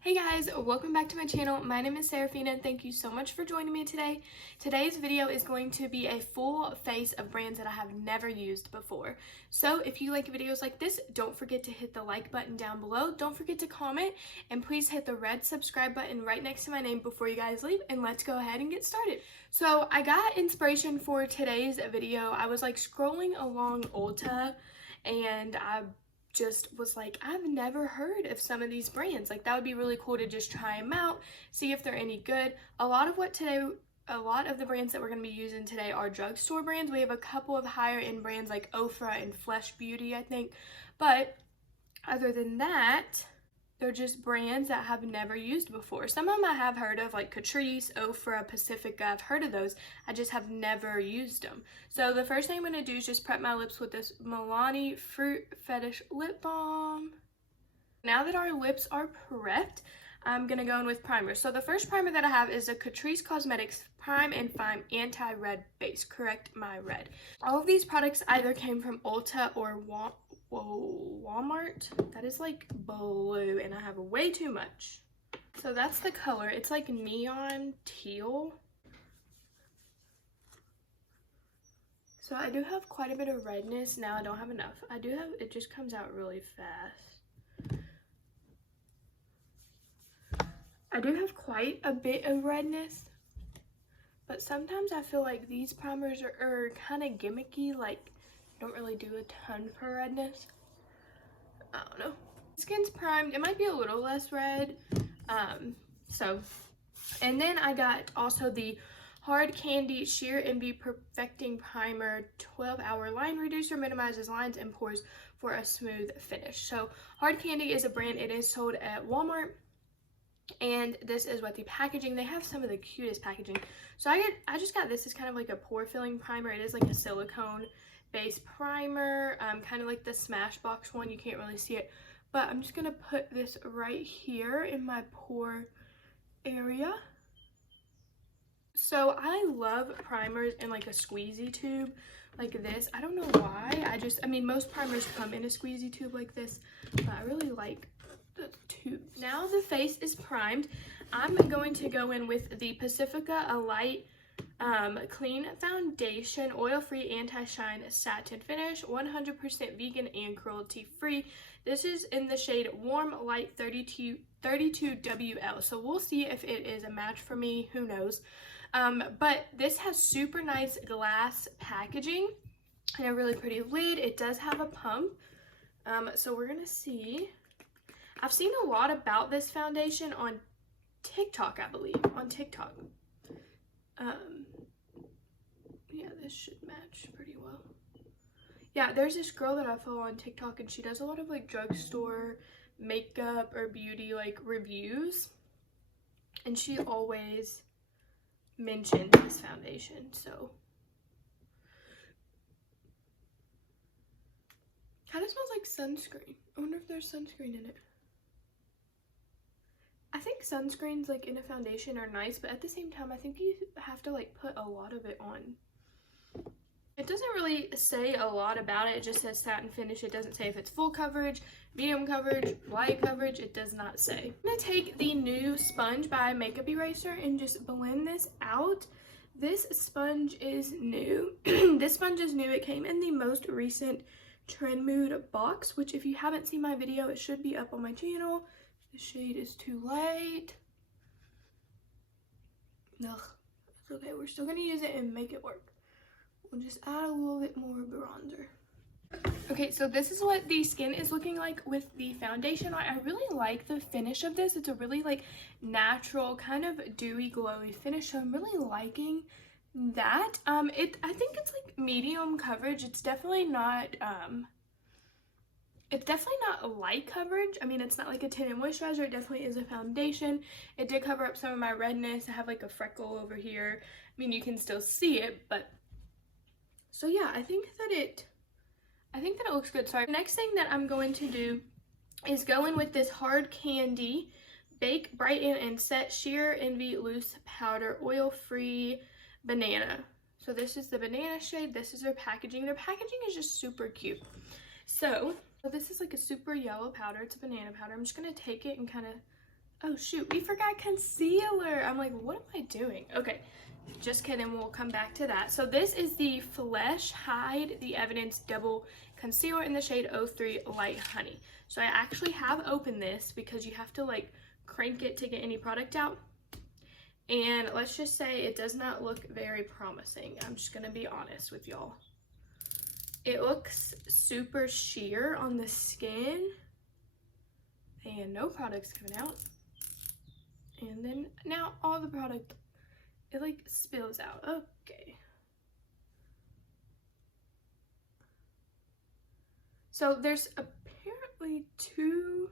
Hey guys, welcome back to my channel. My name is Seraphina and thank you so much for joining me today. Today's video is going to be a full face of brands that I have never used before. So if you like videos like this, don't forget to hit the like button down below. Don't forget to comment and please hit the red subscribe button right next to my name before you guys leave, and let's go ahead and get started. So I got inspiration for today's video. I was like scrolling along Ulta and I just was like, I've never heard of some of these brands. Like, that would be really cool to just try them out, see if they're any good. A lot of the brands that we're going to be using today are drugstore brands. We have a couple of higher end brands like Ofra and Flesh Beauty, I think. But other than that, they're just brands that I've never used before. Some of them I have heard of, like Catrice, Ofra, Pacifica. I've heard of those. I just have never used them. So the first thing I'm going to do is just prep my lips with this Milani Fruit Fetish Lip Balm. Now that our lips are prepped, I'm going to go in with primer. So the first primer that I have is a Catrice Cosmetics Prime and Fine Anti-Red Base. Correct my red. All of these products either came from Ulta or Walmart. That is like blue and I have way too much. So that's the color. It's like neon teal. So I do have quite a bit of redness. Now I don't have enough. It just comes out really fast. I do have quite a bit of redness, but sometimes I feel like these primers are kind of gimmicky, like don't really do a ton for redness. I don't know. Skin's primed. It might be a little less red. And then I got also the Hard Candy Sheer Envy Perfecting Primer 12-hour line reducer, minimizes lines and pores for a smooth finish. So Hard Candy is a brand. It is sold at Walmart. And this is what the packaging, they have some of the cutest packaging. So I just got this as kind of like a pore filling primer. It is like a silicone based primer, kind of like the Smashbox one. You can't really see it, but I'm just gonna put this right here in my pore area. So I love primers in like a squeezy tube like this. I don't know why. I mean most primers come in a squeezy tube like this, but I really like the tube. Now the face is primed. I'm going to go in with the Pacifica A Light Clean Foundation, oil-free anti-shine satin finish, 100% vegan and cruelty-free. This is in the shade Warm Light 32WL. So we'll see if it is a match for me. Who knows? But this has super nice glass packaging and a really pretty lid. It does have a pump. So we're gonna see. I've seen a lot about this foundation on TikTok, I believe. On TikTok. Yeah, this should match pretty well. Yeah, there's this girl that I follow on TikTok and she does a lot of like drugstore makeup or beauty like reviews. And she always mentions this foundation, so. Kind of smells like sunscreen. I wonder if there's sunscreen in it. I think sunscreens like in a foundation are nice, but at the same time I think you have to like put a lot of it on. It doesn't really say a lot about it. It just says satin finish. It doesn't say if it's full coverage, medium coverage, light coverage. It does not say. I'm gonna take the new sponge by Makeup Eraser and just blend this out. This sponge is new. This sponge is new. It came in the most recent Trend Mood box, which if you haven't seen my video, it should be up on my channel. The shade is too light. Ugh, it's okay. We're still gonna use it and make it work. We'll just add a little bit more bronzer. Okay, so this is what the skin is looking like with the foundation. I really like the finish of this. It's a really like natural, kind of dewy, glowy finish. So I'm really liking that. I think it's like medium coverage. It's definitely not a light coverage. I mean, it's not like a tinted moisturizer. It definitely is a foundation. It did cover up some of my redness. I have like a freckle over here. I mean, you can still see it, but so yeah, I think that it looks good. So the next thing that I'm going to do is go in with this Hard Candy Bake, Brighten, and Set Sheer Envy Loose Powder Oil-Free Banana. So this is the banana shade. This is their packaging. Their packaging is just super cute. So this is like a super yellow powder. It's a banana powder. I'm just going to take it and kind of Oh shoot, we forgot concealer. I'm like, what am I doing? Okay, just kidding, we'll come back to that. So this is the Flesh Hide the Evidence Double Concealer in the shade 03 Light Honey. So I actually have opened this because you have to like crank it to get any product out. And let's just say it does not look very promising. I'm just gonna be honest with y'all. It looks super sheer on the skin and no product's coming out. And then now all the product, it like spills out. Okay. So there's apparently two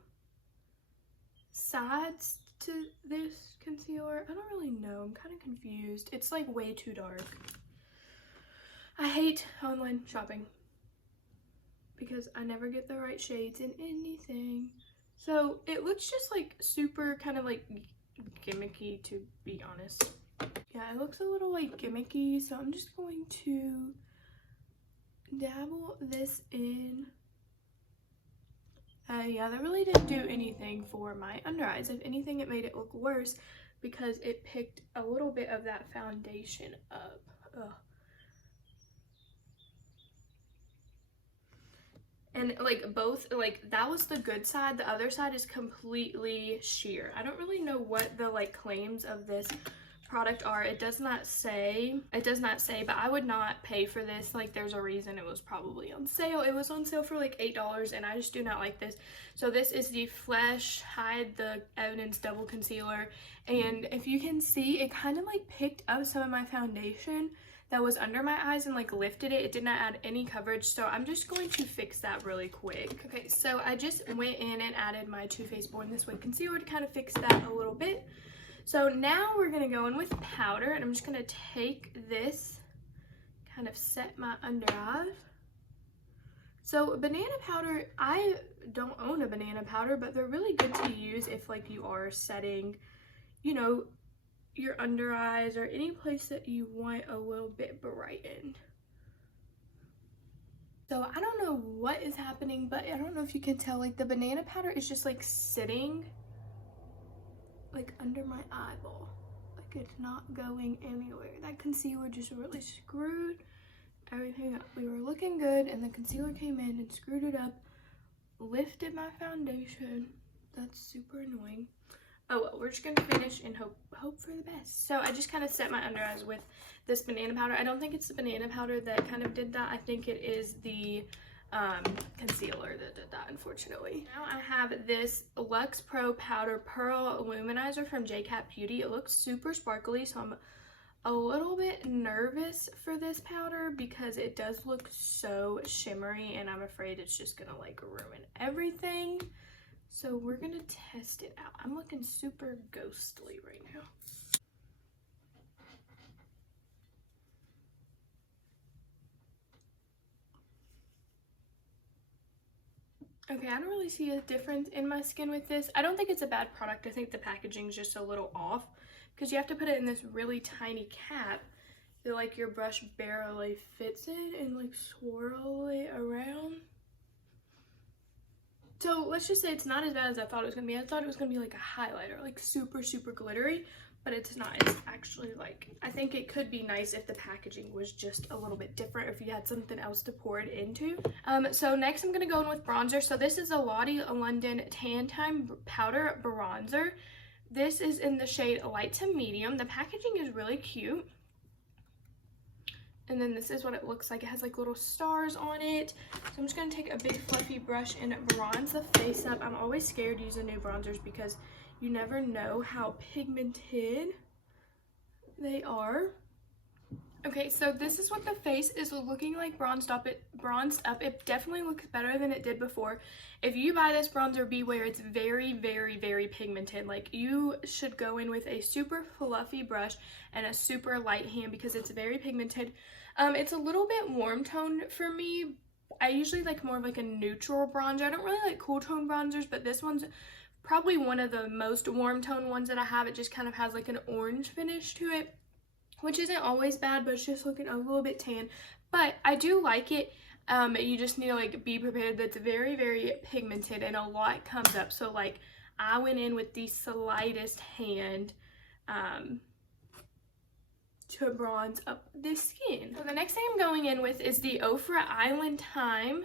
sides to this concealer. I don't really know. I'm kind of confused. It's like way too dark. I hate online shopping because I never get the right shades in anything. So it looks just like super kind of like gimmicky, to be honest. Yeah, it looks a little like gimmicky, so I'm just going to dabble this in. Yeah, that really didn't do anything for my under eyes. If anything, it made it look worse because it picked a little bit of that foundation up. Ugh. And like both, like that was the good side. The other side is completely sheer. I don't really know what the like claims of this product are. It does not say, but I would not pay for this. Like there's a reason it was probably on sale. It was on sale for like $8 and I just do not like this. So this is the Flesh Hide the Evidence Double Concealer. And if you can see, it kind of like picked up some of my foundation that was under my eyes and like lifted it. It did not add any coverage, so I'm just going to fix that really quick. Okay, so I just went in and added my Too Faced Born This Way concealer to kind of fix that a little bit. So now we're gonna go in with powder, and I'm just gonna take this, kind of set my under eyes. So banana powder, I don't own a banana powder, but they're really good to use if like you are setting, you know, your under eyes or any place that you want a little bit brightened. So I don't know what is happening, but I don't know if you can tell, like the banana powder is just like sitting like under my eyeball. Like it's not going anywhere. That concealer just really screwed everything up. We were looking good and the concealer came in and screwed it up, lifted my foundation. That's super annoying. Oh well, we're just gonna finish and hope for the best. So I just kind of set my under eyes with this banana powder. I don't think it's the banana powder that kind of did that. I think it is the concealer that did that, unfortunately. Now I have this Luxe Pro Powder Pearl Luminizer from JCat Beauty. It looks super sparkly, so I'm a little bit nervous for this powder because it does look so shimmery and I'm afraid it's just gonna like ruin everything. So we're gonna test it out. I'm looking super ghostly right now. Okay, I don't really see a difference in my skin with this. I don't think it's a bad product. I think the packaging is just a little off because you have to put it in this really tiny cap that like your brush barely fits in and like swirl it around. So let's just say it's not as bad as I thought it was gonna be. I thought it was gonna be like a highlighter, like super, super glittery, but it's not. It's actually like, I think it could be nice if the packaging was just a little bit different, if you had something else to pour it into. So next I'm gonna go in with bronzer. So this is a Lottie London Tan Time Powder Bronzer. This is in the shade light to medium. The packaging is really cute. And then this is what it looks like. It has like little stars on it. So I'm just gonna take a big fluffy brush and bronze the face up. I'm always scared using new bronzers because you never know how pigmented they are. Okay, so this is what the face is looking like bronzed up. It definitely looks better than it did before. If you buy this bronzer, beware, it's very, very, very pigmented. Like you should go in with a super fluffy brush and a super light hand because it's very pigmented. It's a little bit warm toned for me. I usually like more of like a neutral bronzer. I don't really like cool tone bronzers, but this one's probably one of the most warm tone ones that I have. It just kind of has like an orange finish to it, which isn't always bad, but it's just looking a little bit tan. But I do like it. You just need to like be prepared that it's very, very pigmented and a lot comes up. So like I went in with the slightest hand to bronze up this skin. So the next thing I'm going in with is the Ofra Island Time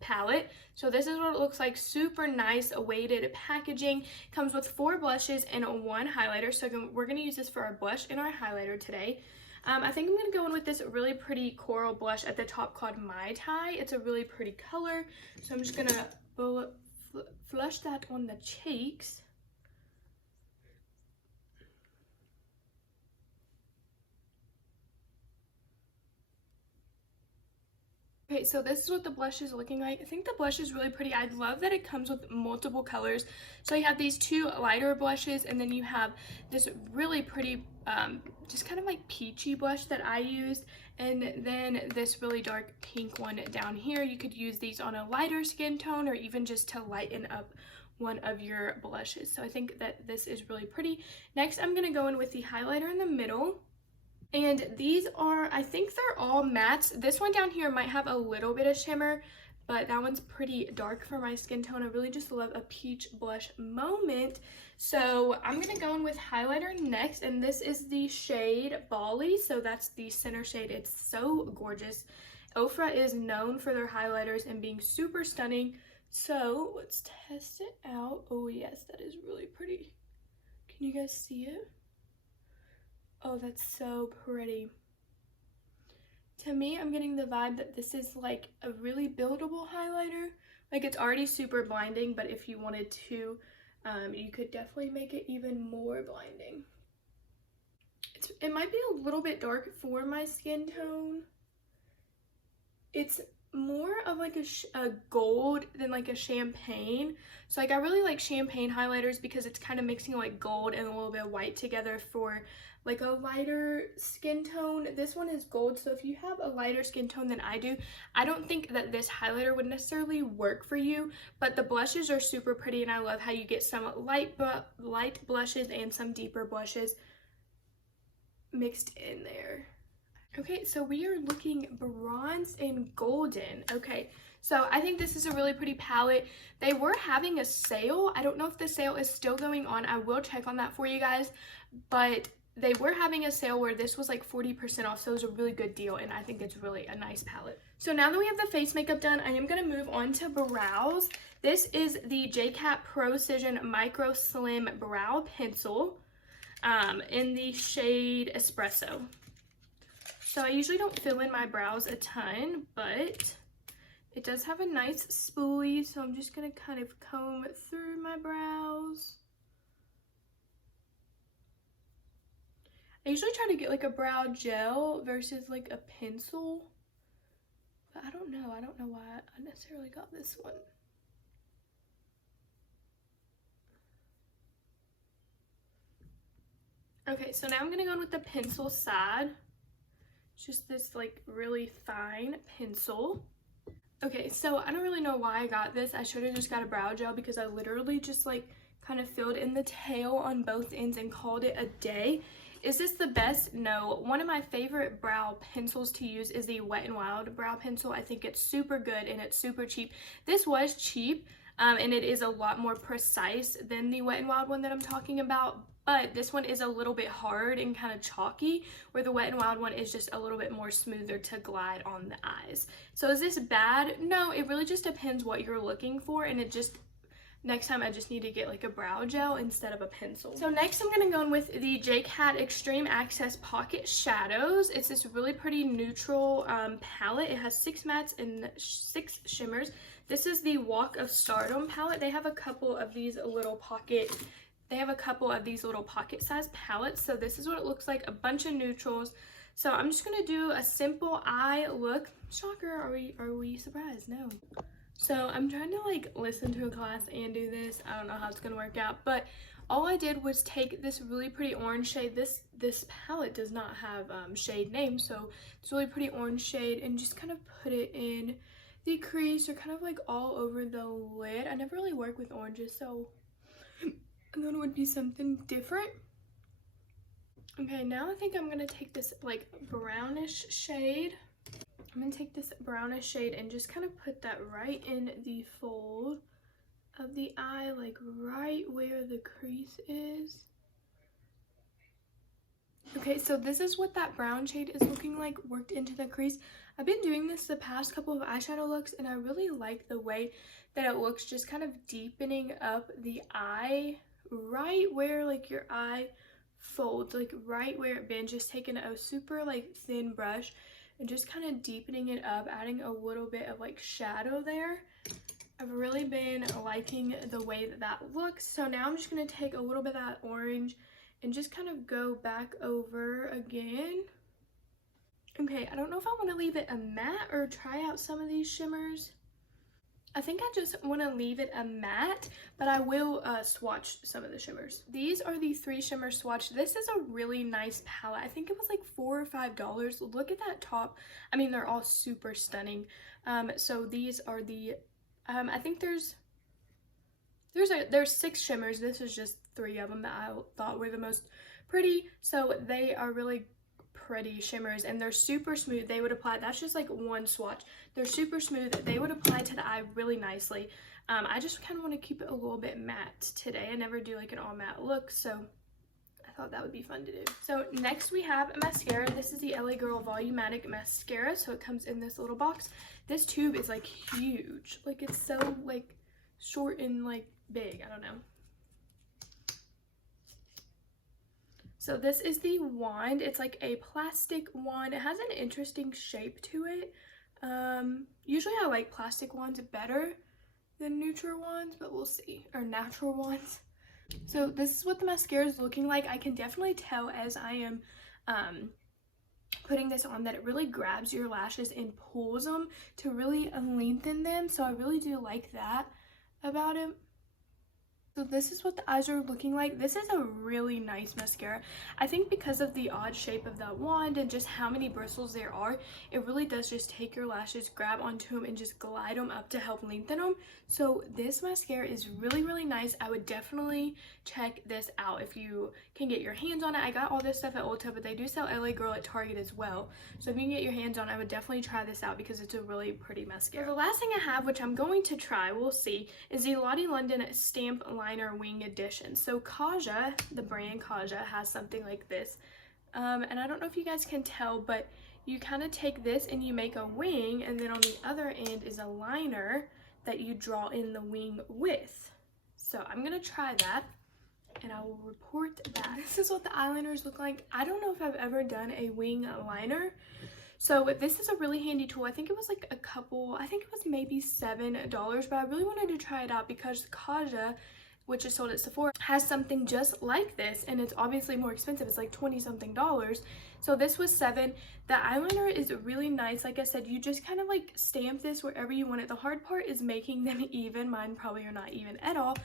palette. So this is what it looks like. Super nice weighted packaging. Comes with 4 blushes and 1 highlighter. So we're going to use this for our blush and our highlighter today. I think I'm going to go in with this really pretty coral blush at the top called Mai Tai. It's a really pretty color. So I'm just going to flush that on the cheeks. Okay, so this is what the blush is looking like. I think the blush is really pretty. I love that it comes with multiple colors. So you have these 2 lighter blushes, and then you have this really pretty, just kind of like peachy blush that I used, and then this really dark pink one down here. You could use these on a lighter skin tone or even just to lighten up one of your blushes. So I think that this is really pretty. Next, I'm going to go in with the highlighter in the middle. And these are, I think they're all mattes. This one down here might have a little bit of shimmer, but that one's pretty dark for my skin tone. I really just love a peach blush moment. So I'm going to go in with highlighter next, and this is the shade Bali. So that's the center shade. It's so gorgeous. Ofra is known for their highlighters and being super stunning. So let's test it out. Oh yes, that is really pretty. Can you guys see it? Oh, that's so pretty. To me, I'm getting the vibe that this is like a really buildable highlighter. Like, it's already super blinding, but if you wanted to, you could definitely make it even more blinding. It might be a little bit dark for my skin tone. It's more of like a gold than like a champagne. So like, I really like champagne highlighters because it's kind of mixing like gold and a little bit of white together for like a lighter skin tone. This one is gold, so if you have a lighter skin tone than I do, I don't think that this highlighter would necessarily work for you, but the blushes are super pretty, and I love how you get some light blushes and some deeper blushes mixed in there. Okay, so we are looking bronzed and golden. Okay, so I think this is a really pretty palette. They were having a sale. I don't know if the sale is still going on. I will check on that for you guys, but they were having a sale where this was like 40% off, so it was a really good deal, and I think it's really a nice palette. So now that we have the face makeup done, I am going to move on to brows. This is the JCat Procision Micro Slim Brow Pencil in the shade Espresso. So I usually don't fill in my brows a ton, but it does have a nice spoolie, so I'm just going to kind of comb through my brows. I usually try to get like a brow gel versus like a pencil, but I don't know why I necessarily got this one. Okay, so now I'm gonna go in with the pencil side. It's just this like really fine pencil. Okay, so I don't really know why I got this. I should have just got a brow gel because I literally just like kind of filled in the tail on both ends and called it a day. Is this the best? No. One of my favorite brow pencils to use is the Wet n Wild brow pencil. I think it's super good and it's super cheap. This was cheap, and it is a lot more precise than the Wet n Wild one that I'm talking about, but this one is a little bit hard and kind of chalky, where the Wet n Wild one is just a little bit more smoother to glide on the eyes. So is this bad? No, it really just depends what you're looking for, and it just, next time I just need to get like a brow gel instead of a pencil. So next I'm going to go in with the JCat Extreme Access Pocket Shadows. It's this really pretty neutral palette. It has 6 mattes and 6 shimmers. This is the Walk of Stardom palette. They have a couple of these little pocket size palettes. So this is what it looks like, a bunch of neutrals. So I'm just going to do a simple eye look. Shocker, are we surprised? No. So I'm trying to like listen to a class and do this. I don't know how it's gonna work out, but all I did was take this really pretty orange shade. This palette does not have shade names, so it's really pretty orange shade, and just kind of put it in the crease or kind of like all over the lid. I never really work with oranges, so I thought it would be something different. Okay, now I think I'm gonna take this like brownish shade. I'm going to take this brownish shade and just kind of put that right in the fold of the eye, like right where the crease is. Okay, so this is what that brown shade is looking like worked into the crease. I've been doing this the past couple of eyeshadow looks, and I really like the way that it looks, just kind of deepening up the eye right where like your eye folds, like right where it bends, just taking a super like thin brush and just kind of deepening it up, adding a little bit of like shadow there. I've really been liking the way that that looks. So now I'm just going to take a little bit of that orange and just kind of go back over again. Okay, I don't know if I want to leave it a matte or try out some of these shimmers. I think I just want to leave it a matte, but I will swatch some of the shimmers. These are the 3 shimmer swatch. This is a really nice palette. I think it was like $4 or $5. Look at that top. I mean, they're all super stunning. So these are the, I think there's 6 shimmers. This is just 3 of them that I thought were the most pretty. So they are really pretty shimmers, and they're super smooth. They would apply, that's just like one swatch. They're super smooth. They would apply to the eye really nicely. I just kind of want to keep it a little bit matte today. I never do like an all matte look, so I thought that would be fun to do. So next we have a mascara. This is the LA Girl Volumatic Mascara. So it comes in this little box. This tube is like huge. Like it's so like short and like big. I don't know. So this is the wand. It's like a plastic wand. It has an interesting shape to it. Usually I like plastic wands better than neutral wands, but we'll see. Or natural wands. So this is what the mascara is looking like. I can definitely tell as I am putting this on that it really grabs your lashes and pulls them to really lengthen them. So I really do like that about it. So this is what the eyes are looking like. This is a really nice mascara. I think because of the odd shape of that wand and just how many bristles there are, it really does just take your lashes, grab onto them, and just glide them up to help lengthen them. So this mascara is really, really nice. I would definitely check this out if you can get your hands on it. I got all this stuff at Ulta, but they do sell LA Girl at Target as well. So if you can get your hands on it, I would definitely try this out because it's a really pretty mascara. So the last thing I have, which I'm going to try, we'll see, is the Lottie London Stamp Liner Wing Edition. So Kaja, the brand Kaja, has something like this. And I don't know if you guys can tell, but you kind of take this and you make a wing, and then on the other end is a liner that you draw in the wing with. So I'm gonna try that and I will report back. This is what the eyeliners look like. I don't know if I've ever done a wing liner. So this is a really handy tool. I think it was like I think it was maybe $7, but I really wanted to try it out because Kaja, which is sold at Sephora, has something just like this, and it's obviously more expensive. It's like $20-something. So this was $7. The eyeliner is really nice. Like I said, you just kind of like stamp this wherever you want it. The hard part is making them even. Mine probably are not even at all,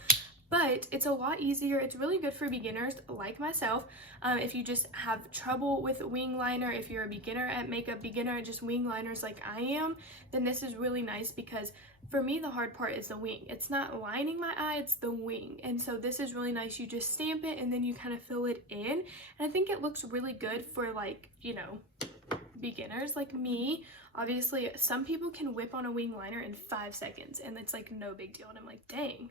but it's a lot easier. It's really good for beginners like myself. If you just have trouble with wing liner, if you're a beginner at makeup, beginner at just wing liners like I am, then this is really nice because for me, the hard part is the wing. It's not lining my eye, it's the wing. And so this is really nice. You just stamp it and then you kind of fill it in. And I think it looks really good for like, you know, beginners like me. Obviously, some people can whip on a wing liner in 5 seconds and it's like no big deal. And I'm like, dang.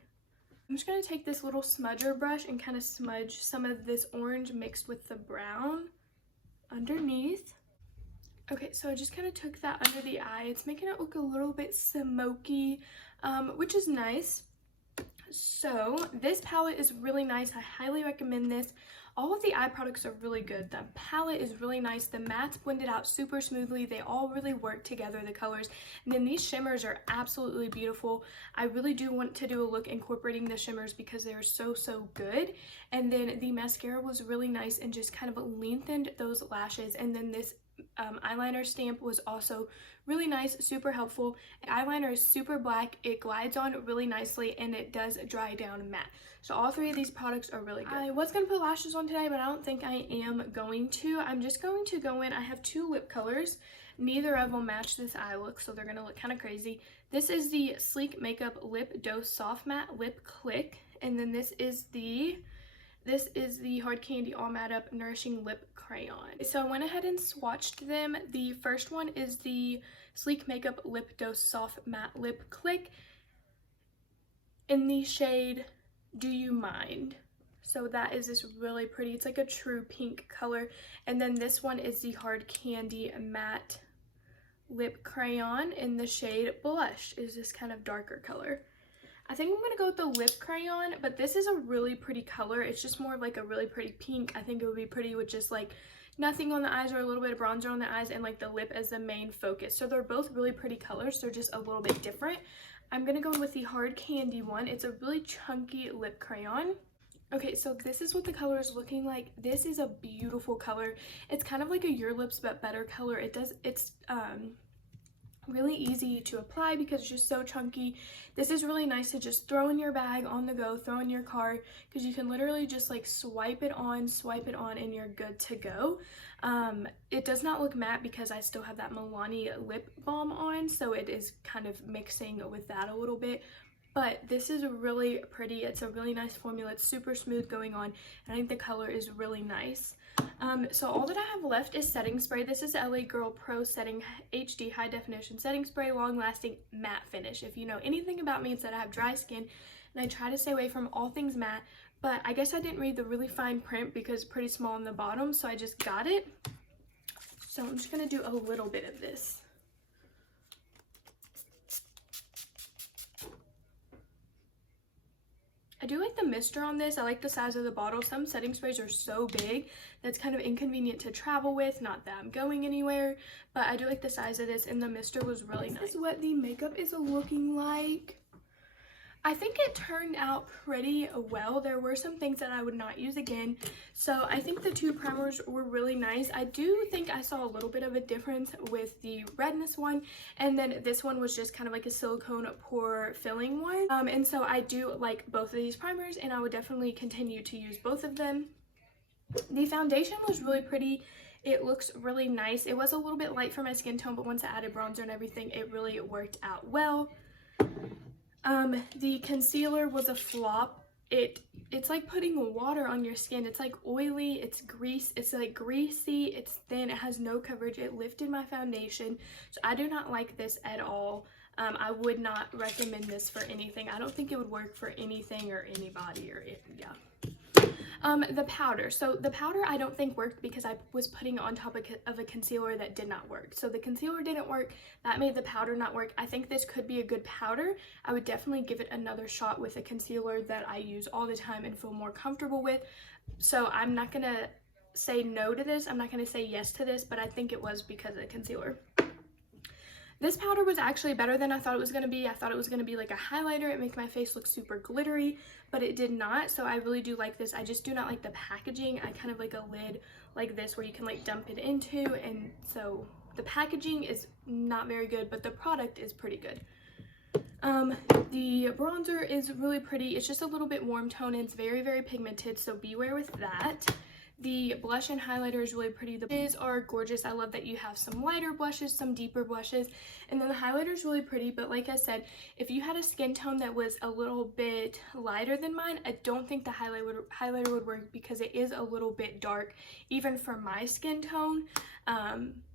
I'm just going to take this little smudger brush and kind of smudge some of this orange mixed with the brown underneath. Okay, so I just kind of took that under the eye. It's making it look a little bit smoky, which is nice. So this palette is really nice. I highly recommend this. All of the eye products are really good. The palette is really nice. The mattes blended out super smoothly. They all really work together, the colors. And then these shimmers are absolutely beautiful. I really do want to do a look incorporating the shimmers because they are so, so good. And then the mascara was really nice and just kind of lengthened those lashes. And then this eyeliner stamp was also really nice, super helpful. The eyeliner is super black, it glides on really nicely, and it does dry down matte. So all 3 of these products are really good. I was going to put lashes on today, but I don't think I am going to. I'm just going to go in. I have 2 lip colors. Neither of them match this eye look, so they're going to look kind of crazy. This is the Sleek Makeup Lip Dose Soft Matte Lip Click, and then this is the Hard Candy All Matte Up Nourishing Lip Crayon. So I went ahead and swatched them. The first one is the Sleek Makeup Lip Dose Soft Matte Lip Click. in the shade Do You Mind. So that is this really pretty, it's like a true pink color. And then this one is the Hard Candy Matte Lip Crayon in the shade Blush, is this kind of darker color. I think I'm gonna go with the lip crayon, but this is a really pretty color. It's just more of like a really pretty pink. I think it would be pretty with just like nothing on the eyes or a little bit of bronzer on the eyes and like the lip as the main focus. So they're both really pretty colors. They're just a little bit different. I'm gonna go with the Hard Candy one. It's a really chunky lip crayon. Okay, so this is what the color is looking like. This is a beautiful color. It's kind of like a Your Lips but better color. It's really easy to apply because it's just so chunky. This is really nice to just throw in your bag on the go, throw in your car, because you can literally just like swipe it on, and you're good to go. It does not look matte because I still have that Milani lip balm on, so it is kind of mixing with that a little bit. But this is really pretty. It's a really nice formula. It's super smooth going on, and I think the color is really nice. So all that I have left is setting spray. This is LA Girl Pro Setting HD High Definition Setting Spray, long lasting matte finish. If you know anything about me, it's that I have dry skin and I try to stay away from all things matte, but I guess I didn't read the really fine print because it's pretty small on the bottom, so I just got it. So I'm just gonna do a little bit of this. I do like the mister on this. I like the size of the bottle. Some setting sprays are so big that's kind of inconvenient to travel with. Not that I'm going anywhere, but I do like the size of this, and the mister was really nice. This is what the makeup is looking like. I think it turned out pretty well. There were some things that I would not use again. So I think the two primers were really nice. I do think I saw a little bit of a difference with the redness one. And then this one was just kind of like a silicone pore filling one. And so I do like both of these primers, and I would definitely continue to use both of them. The foundation was really pretty. It looks really nice. It was a little bit light for my skin tone, but once I added bronzer and everything, it really worked out well. The concealer was a flop. It's like putting water on your skin. It's like oily, it's like greasy, it's thin, it has no coverage. It lifted my foundation, so I do not like this at all. I would not recommend this for anything. I don't think it would work for anything or anybody, or yeah. The powder. So the powder I don't think worked because I was putting it on top of a concealer that did not work. So the concealer didn't work. That made the powder not work. I think this could be a good powder. I would definitely give it another shot with a concealer that I use all the time and feel more comfortable with. So I'm not going to say no to this. I'm not going to say yes to this, but I think it was because of the concealer. This powder was actually better than I thought it was going to be. I thought it was going to be like a highlighter. It made my face look super glittery, but it did not. So I really do like this. I just do not like the packaging. I kind of like a lid like this where you can like dump it into. And so the packaging is not very good, but the product is pretty good. The bronzer is really pretty. It's just a little bit warm tone and it's very, very pigmented. So beware with that. The blush and highlighter is really pretty. The blushes are gorgeous. I love that you have some lighter blushes, some deeper blushes, and then the highlighter is really pretty. But like I said, if you had a skin tone that was a little bit lighter than mine, I don't think the highlighter would work because it is a little bit dark, even for my skin tone.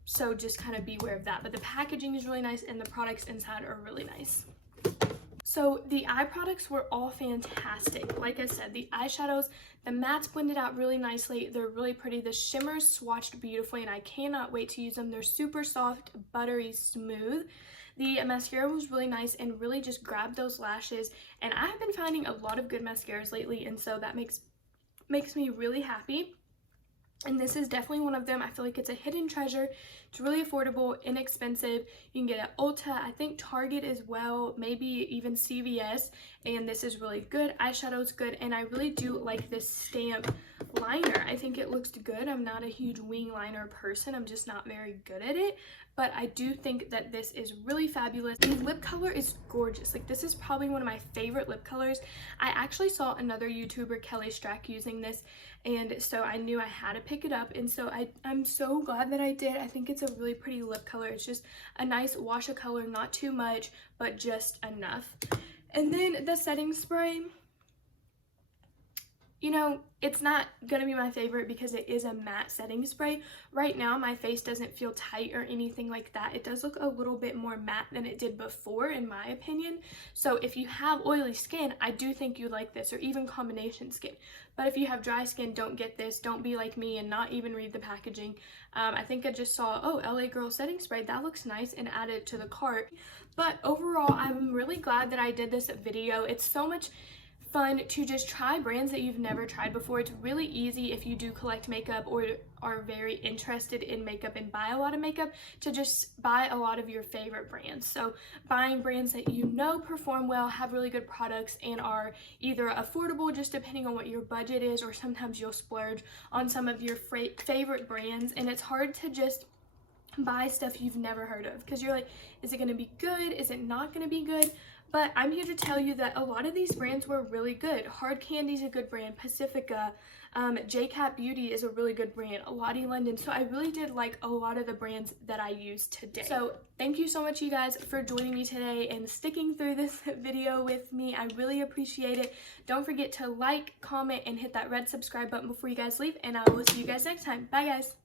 So just kind of beware of that. But the packaging is really nice and the products inside are really nice. So the eye products were all fantastic. Like I said, the eyeshadows, the mattes blended out really nicely. They're really pretty. The shimmers swatched beautifully and I cannot wait to use them. They're super soft, buttery, smooth. The mascara was really nice and really just grabbed those lashes. And I have been finding a lot of good mascaras lately, and so that makes me really happy. And this is definitely one of them. I feel like it's a hidden treasure. It's really affordable, inexpensive. You can get it at Ulta, I think Target as well, maybe even CVS. And this is really good. Eyeshadow's good. And I really do like this stamp liner. I think it looks good. I'm not a huge wing liner person. I'm just not very good at it. But I do think that this is really fabulous. The lip color is gorgeous. Like, this is probably one of my favorite lip colors. I actually saw another YouTuber, Kelly Strack, using this, and so I knew I had to pick it up, and so I'm so glad that I did. I think it's a really pretty lip color. It's just a nice wash of color, not too much, but just enough. And then the setting spray, you know, it's not gonna be my favorite because it is a matte setting spray. Right now, my face doesn't feel tight or anything like that. It does look a little bit more matte than it did before, in my opinion. So if you have oily skin, I do think you'd like this, or even combination skin. But if you have dry skin, don't get this. Don't be like me and not even read the packaging. I think I just saw, oh, LA Girl setting spray, that looks nice, and add it to the cart. But overall, I'm really glad that I did this video. It's so much fun to just try brands that you've never tried before. It's really easy if you do collect makeup or are very interested in makeup and buy a lot of makeup to just buy a lot of your favorite brands. So buying brands that you know perform well, have really good products, and are either affordable just depending on what your budget is, or sometimes you'll splurge on some of your favorite brands, and it's hard to just buy stuff you've never heard of because you're like, is it going to be good? Is it not going to be good? But I'm here to tell you that a lot of these brands were really good. Hard Candy's a good brand. Pacifica, JCat Beauty is a really good brand. Lottie London. So I really did like a lot of the brands that I used today. So thank you so much, you guys, for joining me today and sticking through this video with me. I really appreciate it. Don't forget to like, comment, and hit that red subscribe button before you guys leave. And I will see you guys next time. Bye, guys.